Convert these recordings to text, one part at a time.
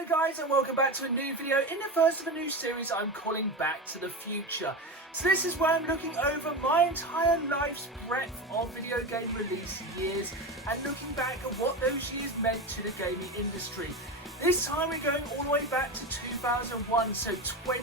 Hello guys, and welcome back to a new video in the first of a new series I'm calling Back to the Future. So this is where I'm looking over my entire life's breadth of video game release years and looking back at what those years meant to the gaming industry. This time we're going all the way back to 2001, so 20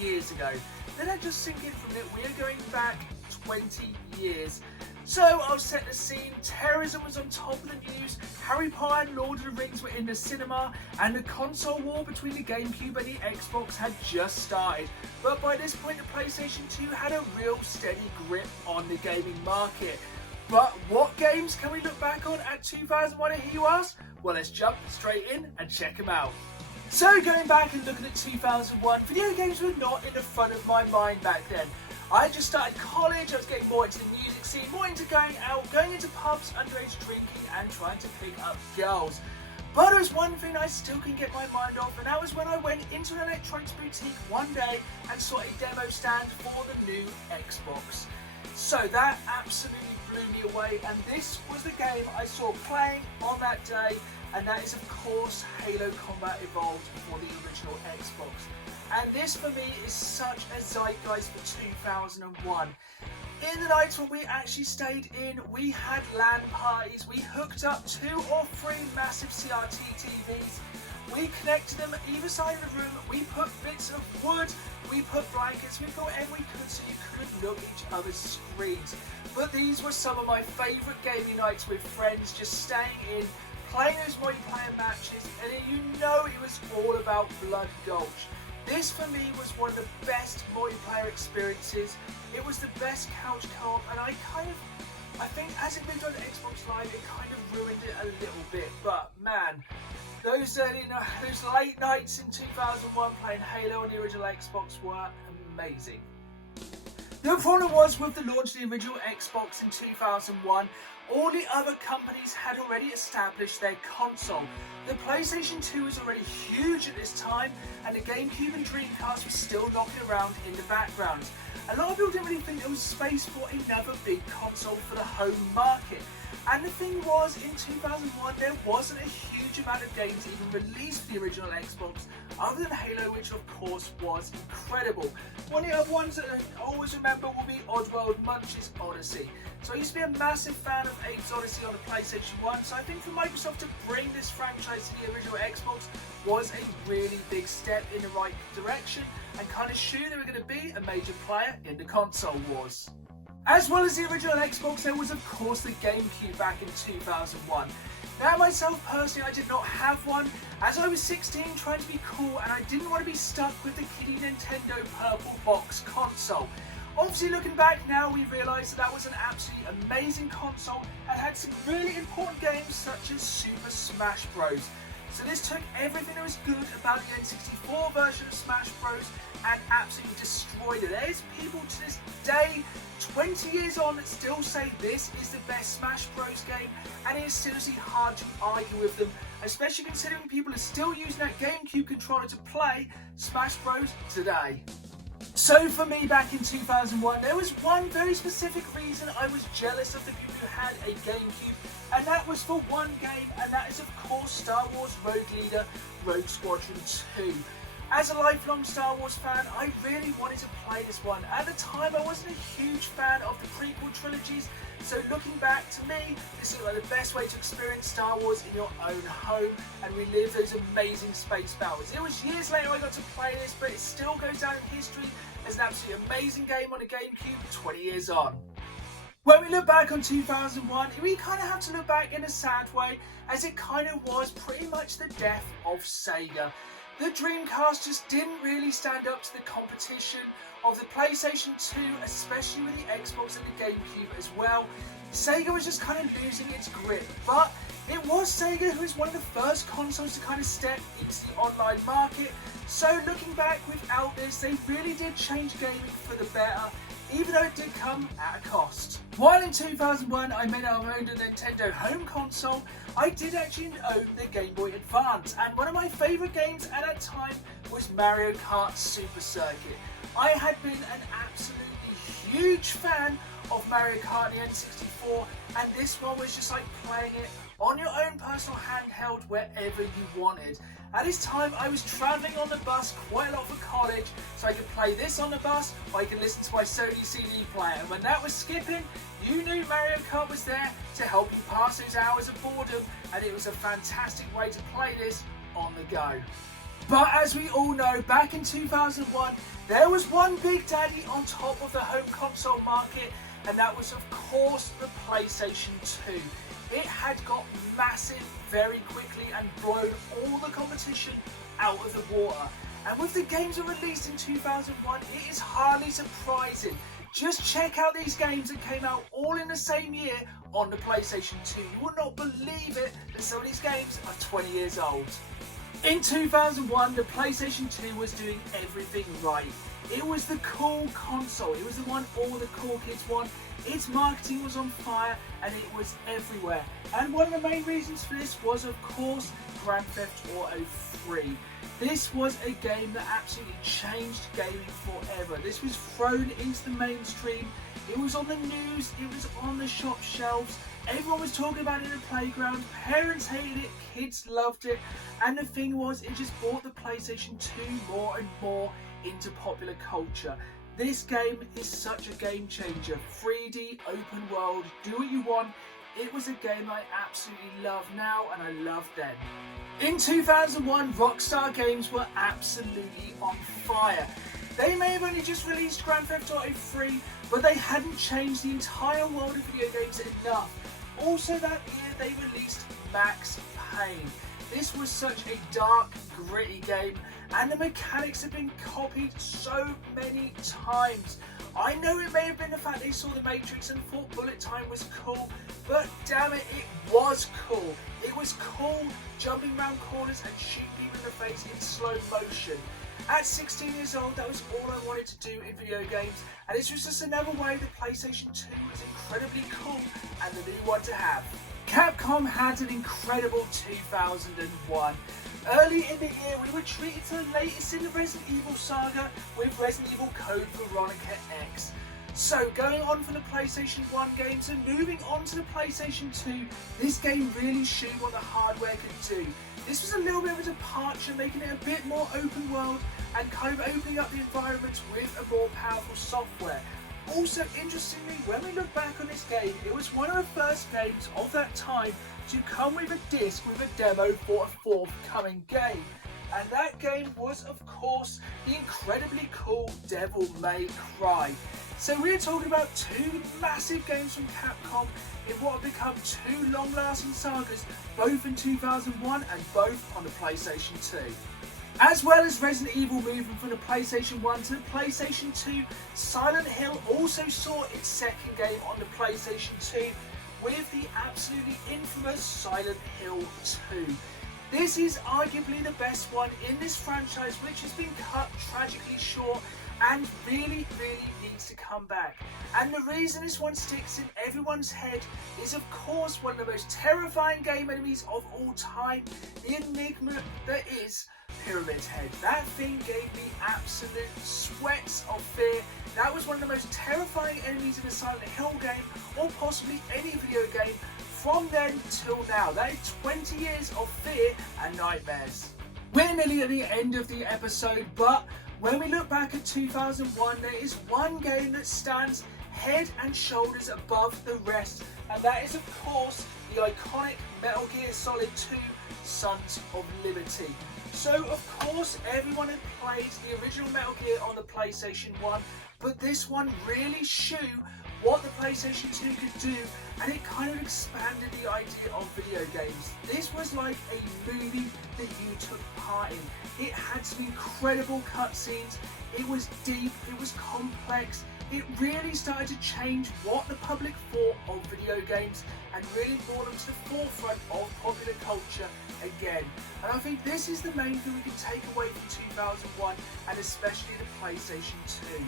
years ago. Then I just sink in from it, we're going back 20 years. So I'll set the scene. Terrorism was on top of the news, Harry Potter and Lord of the Rings were in the cinema, and the console war between the GameCube and the Xbox had just started. But by this point the PlayStation 2 had a real steady grip on the gaming market. But what games can we look back on at 2001 if you ask? Well, let's jump straight in and check them out. So going back and looking at 2001, video games were not in the front of my mind back then. I just started college, I was getting more into the music scene, more into going out, going into pubs, underage drinking and trying to pick up girls. But there's one thing I still can get my mind off, and that was when I went into an electronics boutique one day and saw a demo stand for the new Xbox. So that absolutely blew me away, and this was the game I saw playing on that day, and that is of course Halo Combat Evolved for the original Xbox. And this for me is such a zeitgeist for 2001. In the nights when we actually stayed in, we had LAN parties, we hooked up 2 or 3 massive CRT TVs, we connected them either side of the room, we put bits of wood, we put blankets, we put whatever we could so you couldn't look at each other's screens. But these were some of my favourite gaming nights with friends, just staying in, playing those multiplayer matches, and you know it was all about Blood Gulch. This for me was one of the best multiplayer experiences. It was the best couch co-op, and I think as it moved on to Xbox Live, it kind of ruined it a little bit. But man, those late nights in 2001 playing Halo on the original Xbox were amazing. The problem was with the launch of the original Xbox in 2001, all the other companies had already established their console. The PlayStation 2 was already huge at this time, and the GameCube and Dreamcast were still knocking around in the background. A lot of people didn't really think there was space for another big console for the home market. And the thing was, in 2001 there wasn't a huge amount of games even released for the original Xbox, other than Halo, which of course was incredible. One of the other ones that I always remember will be Oddworld Munch's Odessey. So I used to be a massive fan of Abe's Odessey on the PlayStation 1, so I think for Microsoft to bring this franchise to the original Xbox was a really big step in the right direction, and kind of showed they were going to be a major player in the console wars. As well as the original Xbox, there was of course the GameCube back in 2001. Now myself personally, I did not have one, as I was 16 trying to be cool and I didn't want to be stuck with the kiddie Nintendo purple box console. Obviously looking back now, we realise that was an absolutely amazing console and had some really important games such as Super Smash Bros. So this took everything that was good about the N64 version of Smash Bros and absolutely destroyed it. There's people to this day, 20 years on, that still say this is the best Smash Bros game, and it is seriously hard to argue with them, especially considering people are still using that GameCube controller to play Smash Bros today. So for me back in 2001, there was one very specific reason I was jealous of the people who had a GameCube, and that was for one game, and that is of course Star Wars Rogue Leader Rogue Squadron 2. As a lifelong Star Wars fan, I really wanted to play this one. At the time, I wasn't a huge fan of the prequel trilogies, so looking back, to me, this is like the best way to experience Star Wars in your own home and relive those amazing space battles. It was years later I got to play this, but it still goes down in history as an absolutely amazing game on a GameCube 20 years on. When we look back on 2001, we kind of have to look back in a sad way, as it kind of was pretty much the death of Sega. The Dreamcast just didn't really stand up to the competition of the PlayStation 2, especially with the Xbox and the GameCube as well. Sega was just kind of losing its grip, but it was Sega who was one of the first consoles to kind of step into the online market. So looking back, without this, they really did change gaming for the better, even though it did come at a cost. While in 2001 I may not have owned a Nintendo home console, I did actually own the Game Boy Advance, and one of my favourite games at that time was Mario Kart Super Circuit. I had been an absolutely huge fan of Mario Kart on the N64, and this one was just like playing it on your own personal handheld wherever you wanted. At this time I was travelling on the bus quite a lot for college, so I could play this on the bus or I could listen to my Sony CD player, and when that was skipping, you knew Mario Kart was there to help you pass those hours of boredom, and it was a fantastic way to play this on the go. But as we all know, back in 2001, there was one big daddy on top of the home console market, and that was of course the PlayStation 2. It had got massive very quickly and blown all the competition out of the water. And with the games that were released in 2001, it is hardly surprising. Just check out these games that came out all in the same year on the PlayStation 2. You would not believe it that some of these games are 20 years old. In 2001, the PlayStation 2 was doing everything right. It was the cool console. It was the one all the cool kids want. Its marketing was on fire and it was everywhere. And one of the main reasons for this was, of course, Grand Theft Auto 3. This was a game that absolutely changed gaming forever. This was thrown into the mainstream. It was on the news, it was on the shop shelves. Everyone was talking about it in the playground. Parents hated it, kids loved it. And the thing was, it just brought the PlayStation 2 more and more into popular culture. This game is such a game changer. 3D, open world, do what you want. It was a game I absolutely love now and I love then. In 2001, Rockstar Games were absolutely on fire. They may have only just released Grand Theft Auto 3, but they hadn't changed the entire world of video games enough. Also that year they released Max Payne. This was such a dark, gritty game, and the mechanics have been copied so many times. I know it may have been the fact they saw The Matrix and thought bullet time was cool, but damn it, it was cool. It was cool jumping around corners and shooting people in the face in slow motion. At 16 years old, that was all I wanted to do in video games, and this was just another way the PlayStation 2 was incredibly cool and the new one to have. Capcom had an incredible 2001. Early in the year, we were treated to the latest in the Resident Evil saga with Resident Evil Code Veronica X. So going on from the PlayStation 1 games and moving on to the PlayStation 2, this game really showed what the hardware could do. This was a little bit of a departure, making it a bit more open world and kind of opening up the environment with a more powerful software. Also, interestingly, when we look back on this game, it was one of the first games of that time to come with a disc with a demo for a forthcoming game. And that game was, of course, the incredibly cool Devil May Cry. So we're talking about two massive games from Capcom in what have become two long-lasting sagas, both in 2001 and both on the PlayStation 2. As well as Resident Evil moving from the PlayStation 1 to the PlayStation 2, Silent Hill also saw its second game on the PlayStation 2 with the absolutely infamous Silent Hill 2. This is arguably the best one in this franchise, which has been cut tragically short and really needs to come back. And the reason this one sticks in everyone's head is, of course, one of the most terrifying game enemies of all time, the enigma that is Pyramid Head. That thing gave me absolute sweats of fear. That was one of the most terrifying enemies in a Silent Hill game, or possibly any video game, from then till now. That is 20 years of fear and nightmares. We're nearly at the end of the episode, but when we look back at 2001, there is one game that stands head and shoulders above the rest, and that is, of course, the iconic Metal Gear Solid 2 Sons of Liberty. So, of course, everyone had played the original Metal Gear on the PlayStation 1, but this one really showed what the PlayStation 2 could do, and it kind of expanded the idea of video games. This was like a movie that you took part in. It had some incredible cutscenes, it was deep, it was complex. It really started to change what the public thought of video games and really brought them to the forefront of popular culture again. And I think this is the main thing we can take away from 2001, and especially the PlayStation 2.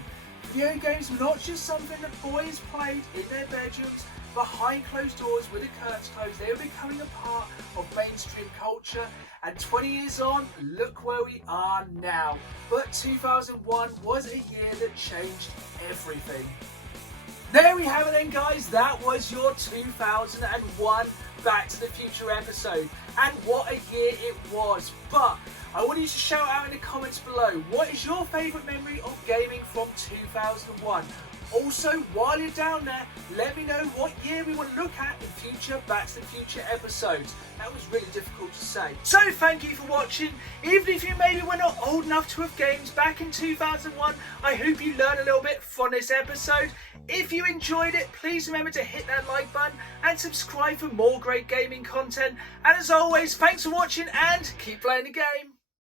Video games were not just something that boys played in their bedrooms behind closed doors with the curtains closed. They were becoming a part of mainstream culture, and 20 years on, look where we are now. But 2001 was a year that changed everything. There we have it then, guys. That was your 2001 Back to the Future episode. And what a year it was. But I want you to shout out in the comments below, what is your favourite memory of gaming from 2001? Also, while you're down there, let me know what year we want to look at in future Back to the Future episodes. That was really difficult to say. So thank you for watching. Even if you maybe were not old enough to have games back in 2001, I hope you learned a little bit from this episode. If you enjoyed it, please remember to hit that like button and subscribe for more great gaming content. And as always, thanks for watching and keep playing the game.